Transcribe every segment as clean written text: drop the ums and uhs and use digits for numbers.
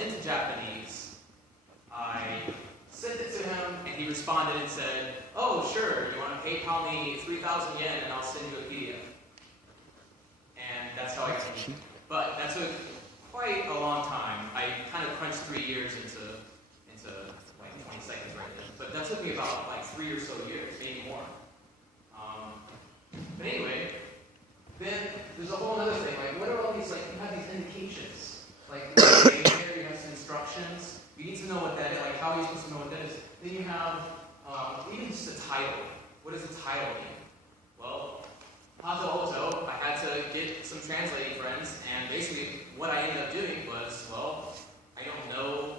into Japanese. I sent it to him, and he responded and said, "Oh, sure, you want to PayPal me 3,000 yen, and I'll send you a PDF." And that's how I got it. But that took quite a long time. I kind of crunched 3 years into like 20 seconds right then. But that took me about like 3 or so years, maybe more. But anyway, then there's a whole other thing. Like, what are all these, like, you have these indications. Like, you have some instructions. You need to know what that is. Like, how are you supposed to know what that is? Then you have even just a title. What does the title mean? Well, Hato Oto, I had to get some translating friends, and basically what I ended up doing was, well, I don't know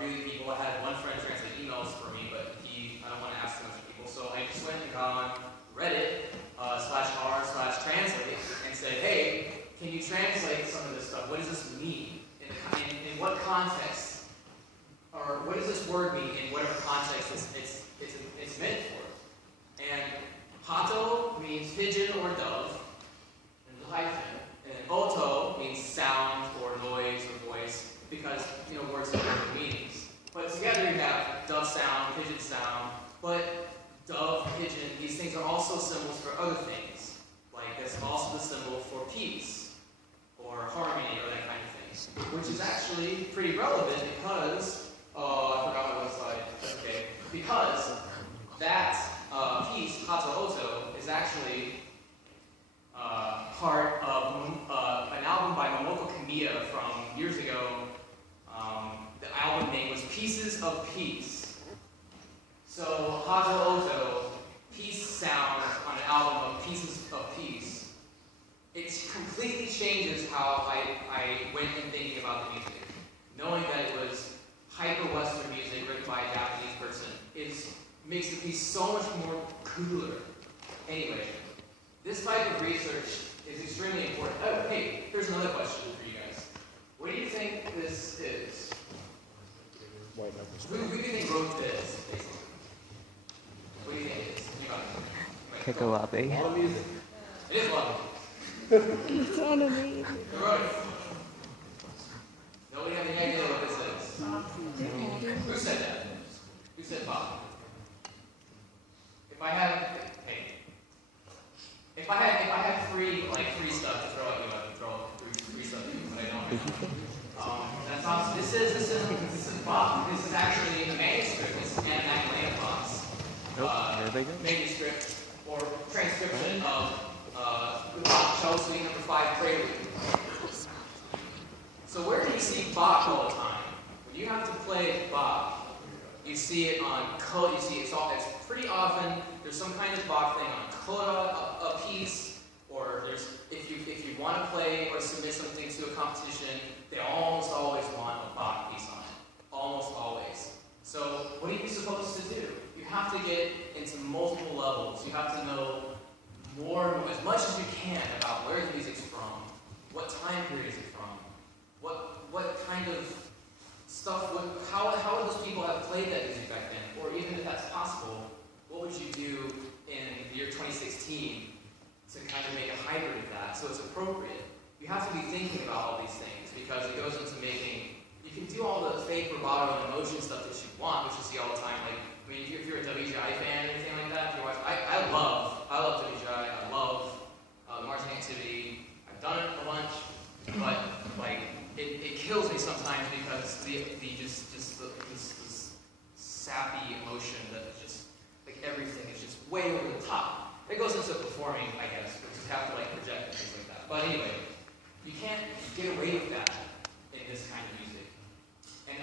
really people. I had one friend translate emails for me, but I don't want to ask too much people, so I just went and got on Reddit /r/translate and said, hey, can you translate some of this stuff? What does this mean? In what context? Or what does this word mean in whatever context it's meant for? And hato means pigeon or dove, and the hyphen. And oto means sound or noise or voice, because words have different meanings. But together you have dove sound, pigeon sound, but dove, pigeon, these things are also symbols for other things. Like it's also the symbol for peace or harmony or that kind of thing. Which is actually pretty relevant because, I forgot my slide. Okay. Because that piece, Hato Oto, is actually part of an album by Momoko Kamiya from years ago. The album name was Pieces of Peace. So Hato Oto, peace sound on an album of Pieces of Peace. It completely changes how I went in thinking about the music. Knowing that it was hyper-Western music written by a Japanese person makes the piece so much more cooler. Anyway, this type of research is extremely important. Oh, hey, here's another question for you guys. What do you think this is? Who do you think wrote this, basically? What do you think it is? You got it. Kakawabe. A lot of music. It is a lot of music. It's on a me. Who wrote it? Nobody have any idea what this is? Who said that? Who said Bob? If I had free stuff to throw at you, I would throw free stuff at you, but I don't. That's awesome. This is Bob. This is actually a manuscript. It's an Magdalena box. Manuscript or transcription of Bach Cello Suite No. 5 Prelude. So where do you see Bach all the time? When you have to play Bach, you see it on coda. You see it's pretty often there's some kind of Bach thing on coda, a piece, or there's if you want to play or submit something to a competition, they almost always want a Bach piece on it. Almost always. So what are you supposed to do? You have to get into multiple levels. You have to know as much as you can about where the music's from, what time period is it from, what kind of stuff, how would those people have played that music back then? Or even if that's possible, what would you do in the year 2016 to kind of make a hybrid of that so it's appropriate? You have to be thinking about all these things because it goes into making, you can do all the fake bravado and emotion stuff that you want, which you see all the time. Like, I mean, if you're a WGI fan or anything like that, if you watch, I love WGI, I love the marching activity. I've done it a bunch, but like it kills me sometimes because this sappy emotion that is just like everything is just way over the top. It goes into performing, I guess, because you have to like project and things like that. But anyway, you can't get away with that in this kind of music. And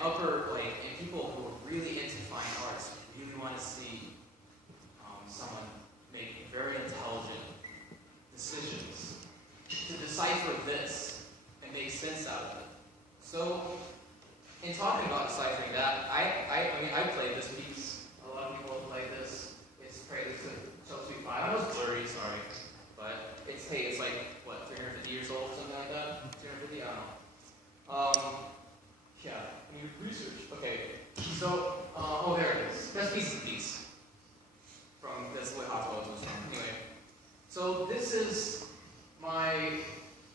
people who are really into fine arts really want to see someone make very intelligent decisions to decipher this and make sense out of it. So, in talking about deciphering that, I played this piece. A lot of people play this. It's Prelude to Cello Suite 5. I know it's blurry, sorry, but it's like what, 350 years old, something like that. 350, I don't know. Yeah, I need research. Okay, so there it is. That's piece of piece from this what Hato Oto was from. Anyway, so this is my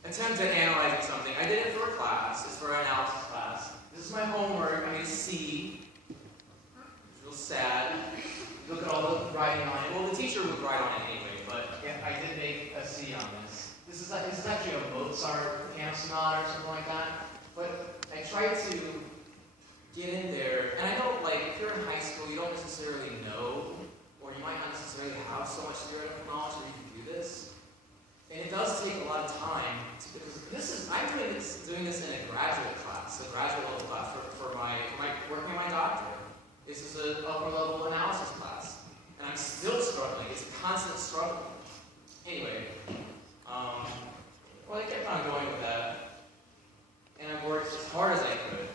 attempt at analyzing something. I did it for a class. It's for an analysis class. sonata or something like that. But I tried to get in there, and I know, like, if you're in high school, you don't necessarily know, or you might not necessarily have so much theoretical knowledge that you can do this. And it does take a lot of time, because I'm doing this in a graduate class, a graduate level class for my working on my doctorate. This is an upper level analysis class, and I'm still struggling. It's a constant struggle. Anyway, well, I kept on going with that, and I worked as hard as I could.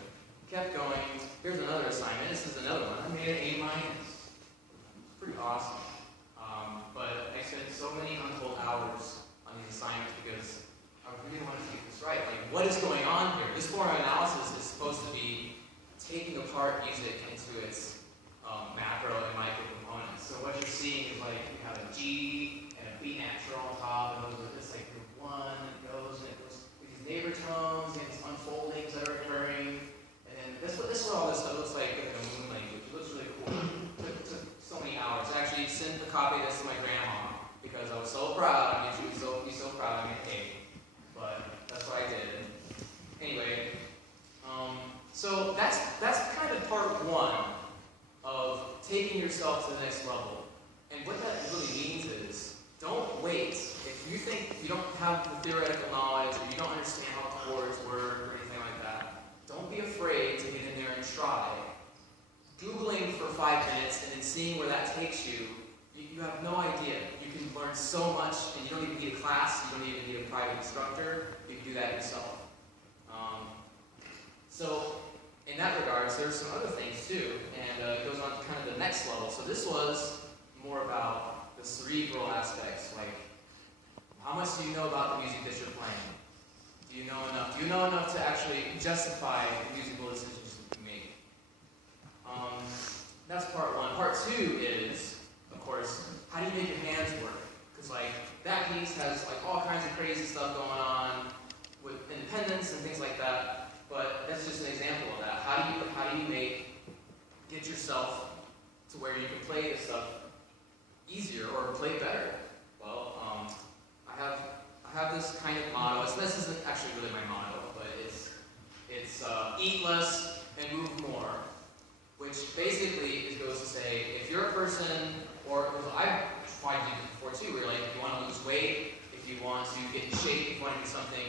Kept going. Here's another assignment. This is another one. I made an A-. Pretty awesome. But I spent so many untold hours on these assignments because I really wanted to get this right. Like, what is going on here? This form of analysis is supposed to be taking apart music into its macro and micro components. So what you're seeing is, like, you have a G and a B natural on top, and those are just like the one that goes, and it goes with these neighbor tones and these unfoldings that are occurring. And then this is what all this stuff looks like in the moon language. It looks really cool. It took so many hours. I actually sent a copy of this to my grandma because I was so proud. I mean, she would be so proud of me. Hey, but that's what I did. Anyway, so that's kind of part one of taking yourself to the next level. And what that really means is, don't wait. If you think you don't have the theoretical knowledge, or you don't understand how chords work, or anything like that, don't be afraid to get in there and try. Googling for 5 minutes and then seeing where that takes you, you have no idea. You can learn so much, and you don't even need a class, you don't even need a private instructor, you can do that yourself. So, in that regards, there's some other things too, and it goes on to kind of the next level. So this was more about the cerebral aspects, like, how much do you know about the music that you're playing? Do you know enough? Do you know enough to actually justify the musical decisions that you make? That's part one. Part two is, of course, how do you make your hands work? Because, like, that piece has, like, all kinds of crazy stuff going on with independence and things like that. But that's just an example of that. How do you get yourself to where you can play this stuff easier or play better? Well, I have this kind of motto. This isn't actually really my motto, but it's eat less and move more, which basically goes to say, if you're a person, or I've tried to do this before too, where, like, if you want to lose weight, if you want to get in shape, if you want to do something,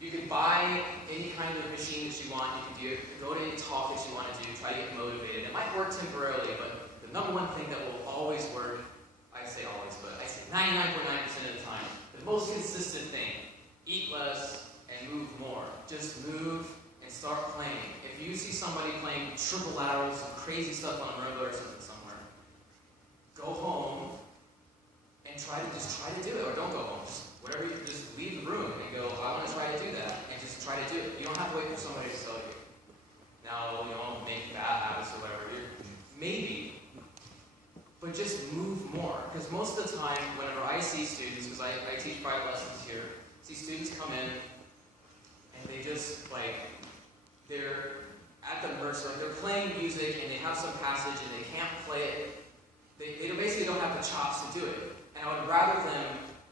you can buy any kind of machine that you want. You can go to any talk that you want to do, try to get motivated. It might work temporarily, but the number one thing that will always work, I say always, but I say 99.9% of the time, the most consistent thing, eat less and move more. Just move and start playing. If you see somebody playing triple laterals and crazy stuff on a marimba or something somewhere, go home and try to do it, or don't go home. Just leave the room and go, I want to try to do that, and just try to do it. You don't have to wait for somebody to tell you. Now, you don't make bad habits or whatever. Maybe, but just move more. Because most of the time, whenever I see students, because I teach private lessons here, see students come in, and they just, like, they're at the mercy, they're playing music, and they have some passage, and they can't play it. They basically don't have the chops to do it. And I would rather them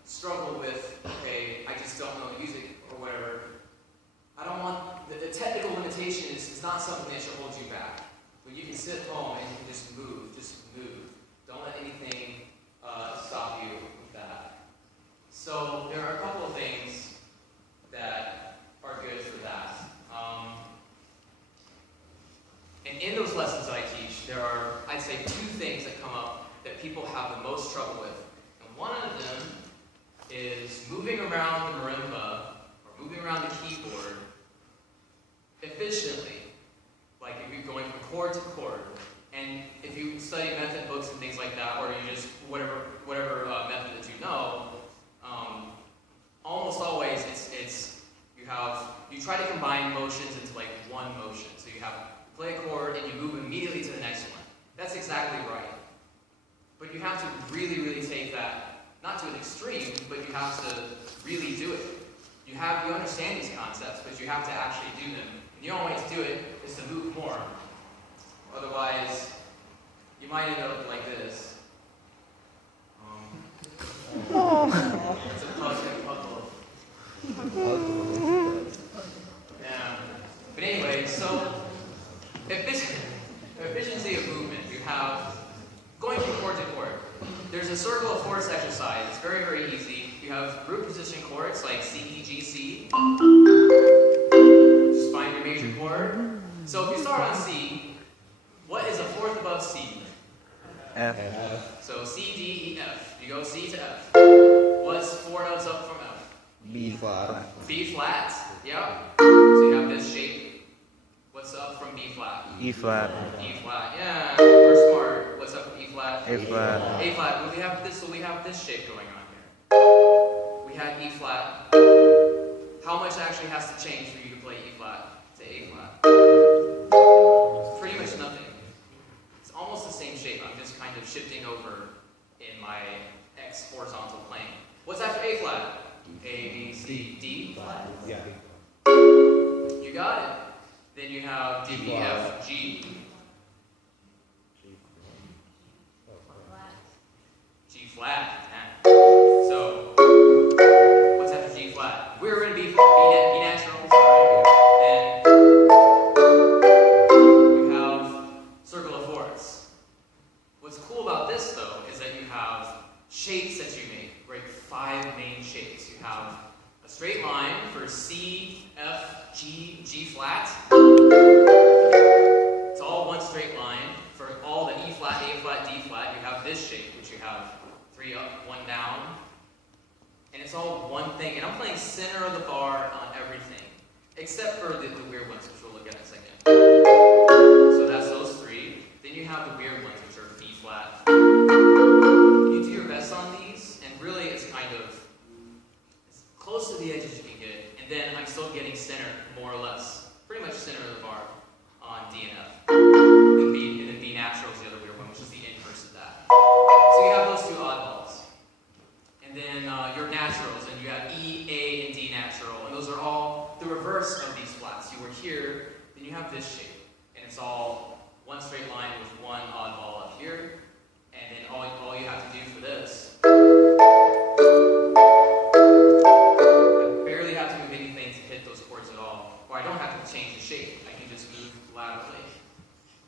struggle with, okay, I just don't know the music or whatever. I don't want, the technical limitation is not something that should hold you back. When you can sit home and you can just move. Don't let anything stop you with that. So there are a couple of things that are good for that. And in those lessons that I teach, there are, I'd say, 2 things that come up that people have the most trouble with. And one of them is moving around the marimba, or moving around the keyboard efficiently. Like, if you're going from chord to chord. And if you study method books and things like that, or you just, whatever method that you know, almost always you try to combine motions into, like, one motion. So you play a chord and you move immediately to the next one. That's exactly right. But you have to really, really take that, not to an extreme, but you have to really do it. You understand these concepts, but you have to actually do them. And the only way to do it is to move more. Otherwise, you might end up like this. It's a puzzle. the circle of fourths exercise, it's very, very easy. You have root position chords like C, E, G, C. Just find your major chord. So if you start on C, what is a fourth above C? F. So C, D, E, F. You go C to F. What's 4 notes up from F? B flat. B flat. Yeah. So you have this shape. What's up from B flat? E flat. E flat. Yeah. We're smart. What's up from E flat? A flat. A flat. Well, we have this. So we have this shape going on here. We had E flat. How much actually has to change for you to play E flat to A flat? It's pretty much nothing. It's almost the same shape. I'm just kind of shifting over in my X horizontal plane. What's after A flat? A, B, C, D flat. Yeah. You got it. Then you have D, E, F, G. G flat. So, what's after G flat? We're in B natural. Sorry. Then you have circle of fourths. What's cool about this, though, is that you have shapes that you make, right? 5 main shapes. You have a straight line for C, F, G, G flat. It's all one straight line. For all the E flat, A flat, D flat, you have this shape, which you have 3 up, 1 down. And it's all one thing. And I'm playing center of the bar on everything, except for the weird ones, which we'll look at in a second. So that's those 3. Then you have the weird ones, which are B flat. You do your best on these, and really it's kind of as close to the edge as you can get. And then I'm still getting center, more or less. Pretty much center of the bar on D and F. And then B natural is the other weird one, which is the inverse of that. So you have those 2 oddballs. And then your naturals, and you have E, A, and D natural. And those are all the reverse of these flats. You were here, then you have this shape. And it's all one straight line with 1 oddball up here. And then all you have to do for this, I barely have to move anything to hit those chords at all. Or I don't have to change the shape. I can just move laterally.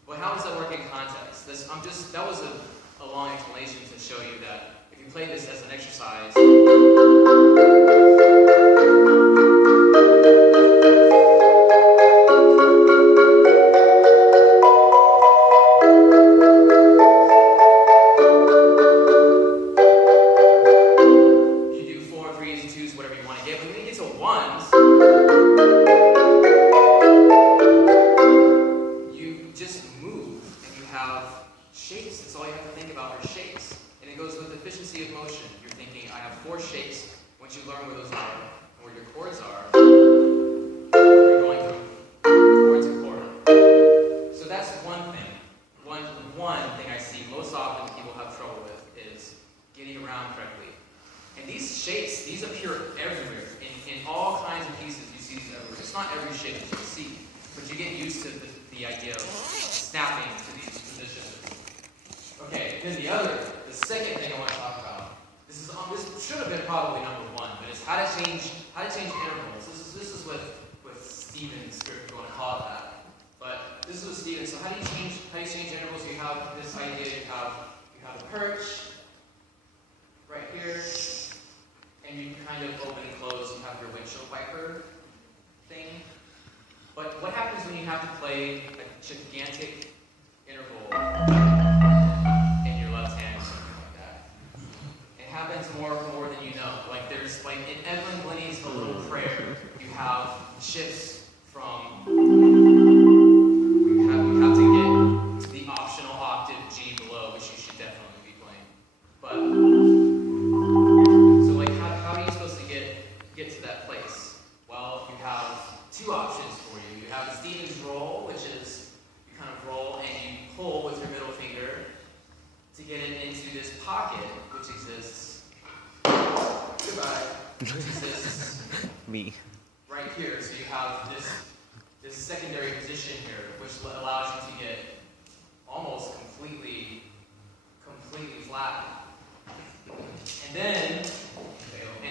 Well, how does that work in context? That was a long explanation to show you that if you play this as an exercise, Me. Right here, so you have this secondary position here, which allows you to get almost completely flat. And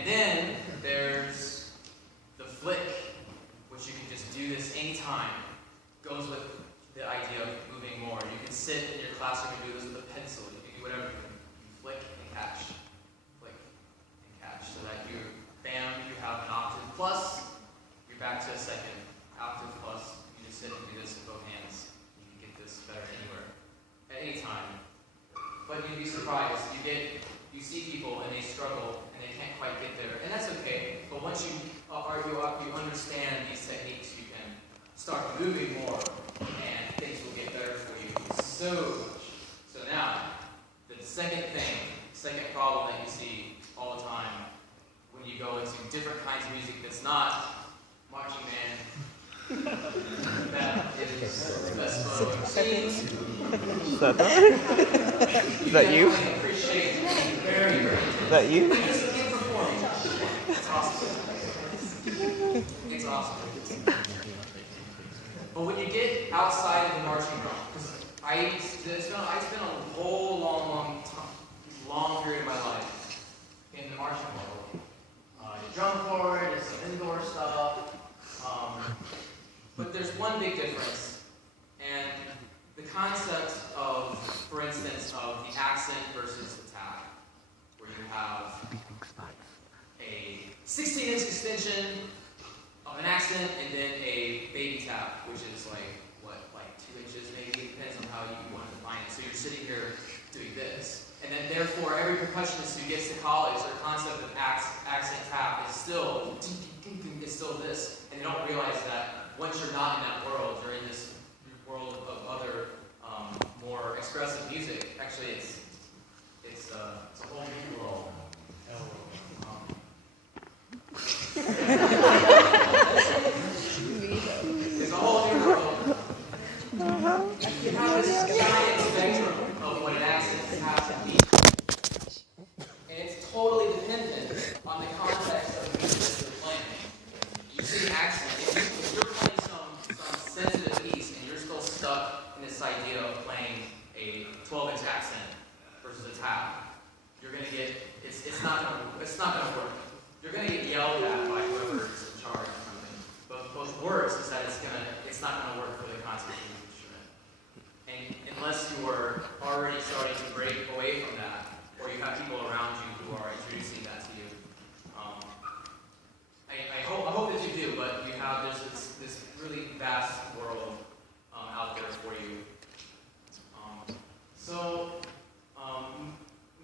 then there's the flick, which you can just do this anytime. Goes with the idea of moving more. You can sit in your classroom and do this with a pencil. You can do whatever. You can flick and catch. second. After the plus, you just sit and do this with both hands. You can get this better anywhere, at any time. But you'd be surprised. You see people and they struggle and they can't quite get there, and that's okay. But once you argue up, you understand these techniques, you can start moving more, and things will get better for you so much. So now, the second problem that you see all the time when you go into different kinds of music that's not marching band, that is the best photo I've seen. Is that you? Appreciate very, very Is that you? just keep performing. It's awesome. It's awesome. But when you get outside of the marching drum, because I spent a whole long period of my life in the marching world. You drum corps, there's some indoor stuff. But there's one big difference, and the concept of, for instance, of the accent versus the tap, where you have a 16-inch extension of an accent and then a baby tap, which is like 2 inches maybe. It depends on how you want to define it. So you're sitting here doing this. And then therefore every percussionist who gets to college, their concept of accent tap is still this. And they don't realize that once you're not in that world, you're in this world of other more expressive music. Actually, it's a whole new world. It's a whole new world. You have this giant spectrum of what an accent has to be. And it's totally dependent on the context of the music that you're playing. You see accent. If you're playing some sensitive piece and you're still stuck in this idea of playing a 12-inch accent versus a tap, you're gonna get it's not gonna work. You're gonna get yelled at by whoever's in charge or something. But what's worse is that it's not gonna work for the concept of the instrument. And unless you are already starting to break away from that, or you have people around you who are introducing that to you, I hope that you do. But there's this really vast world out there for you.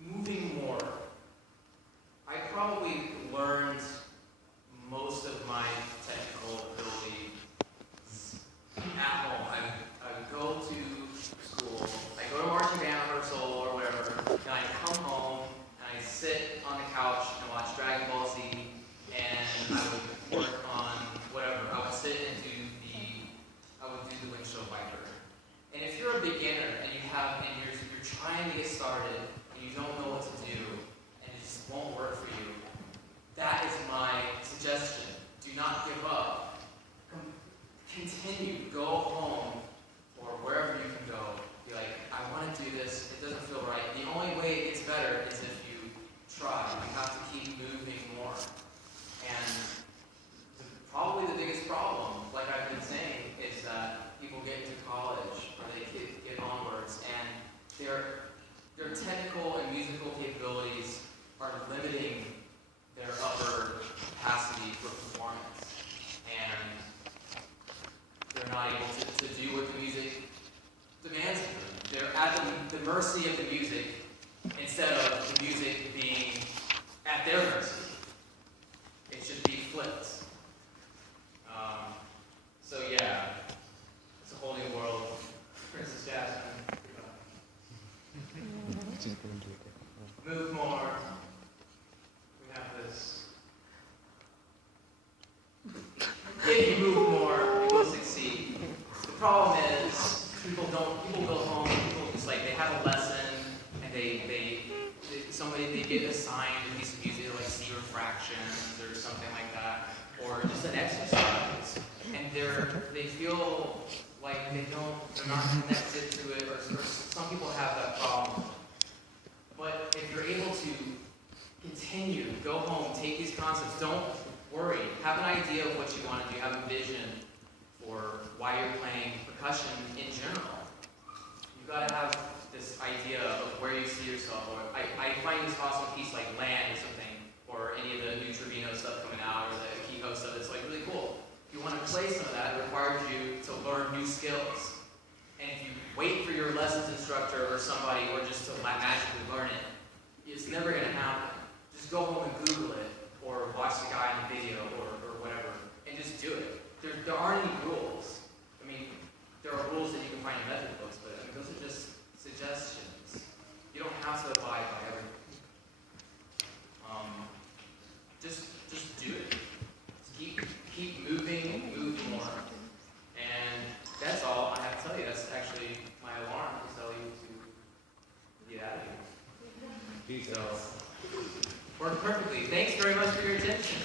Moving more. I probably learned most of my technical ability at home. I would go to school, I go to marching band rehearsal or whatever, and I come home and I sit on the couch and watch Dragon Ball Z, and I would work on whatever. I would sit and do the windshield wiper. And if you're a beginner and you're trying to get started and you don't know what to do and it just won't work for you, that is my suggestion. Do not give up. Continue. Go home or wherever you can go. Be like, I want to do this. It doesn't feel right. The only way it gets better is if you try. You have to keep moving more. And probably the biggest problem, like I've been saying, is that people get into college or they get onwards, and their technical and musical capabilities are limiting their upper capacity for performance, and they're not able to do what the music demands of them. They're at the mercy of the music instead of the music being at their mercy. It should be flipped. So yeah, it's a whole new world. Princess Jasmine. Move more. We have this. If you move more, you will succeed. The problem is people go home, people just like they have a lesson and they get assigned a piece of music like C fractions or something like that, or just an exercise, and they feel like they're not connected to it, or some people have that problem. But if you're able to continue, go home, take these concepts, don't worry, have an idea of what you want to do, have a vision for why you're playing percussion in general. You've got to have this idea of where you see yourself. Or I find this awesome piece like Land or something, or any of the new Trevino stuff coming out, or the Kiko stuff, it's like really cool. If you want to play some of that, it requires you to learn new skills. And if you wait for your lessons instructor or somebody, or just to magically learn it, it's never going to happen. Just go home and Google it, or watch the guy in the video, or whatever, and just do it. There aren't any rules. I mean, there are rules that you can find in method books, but I mean, those are just suggestions. You don't have to abide by everything. Just do it. Just keep moving, move more. And that's all I have to tell you. That's actually my alarm to tell you to get out of here. So, worked perfectly. Thanks very much for your attention.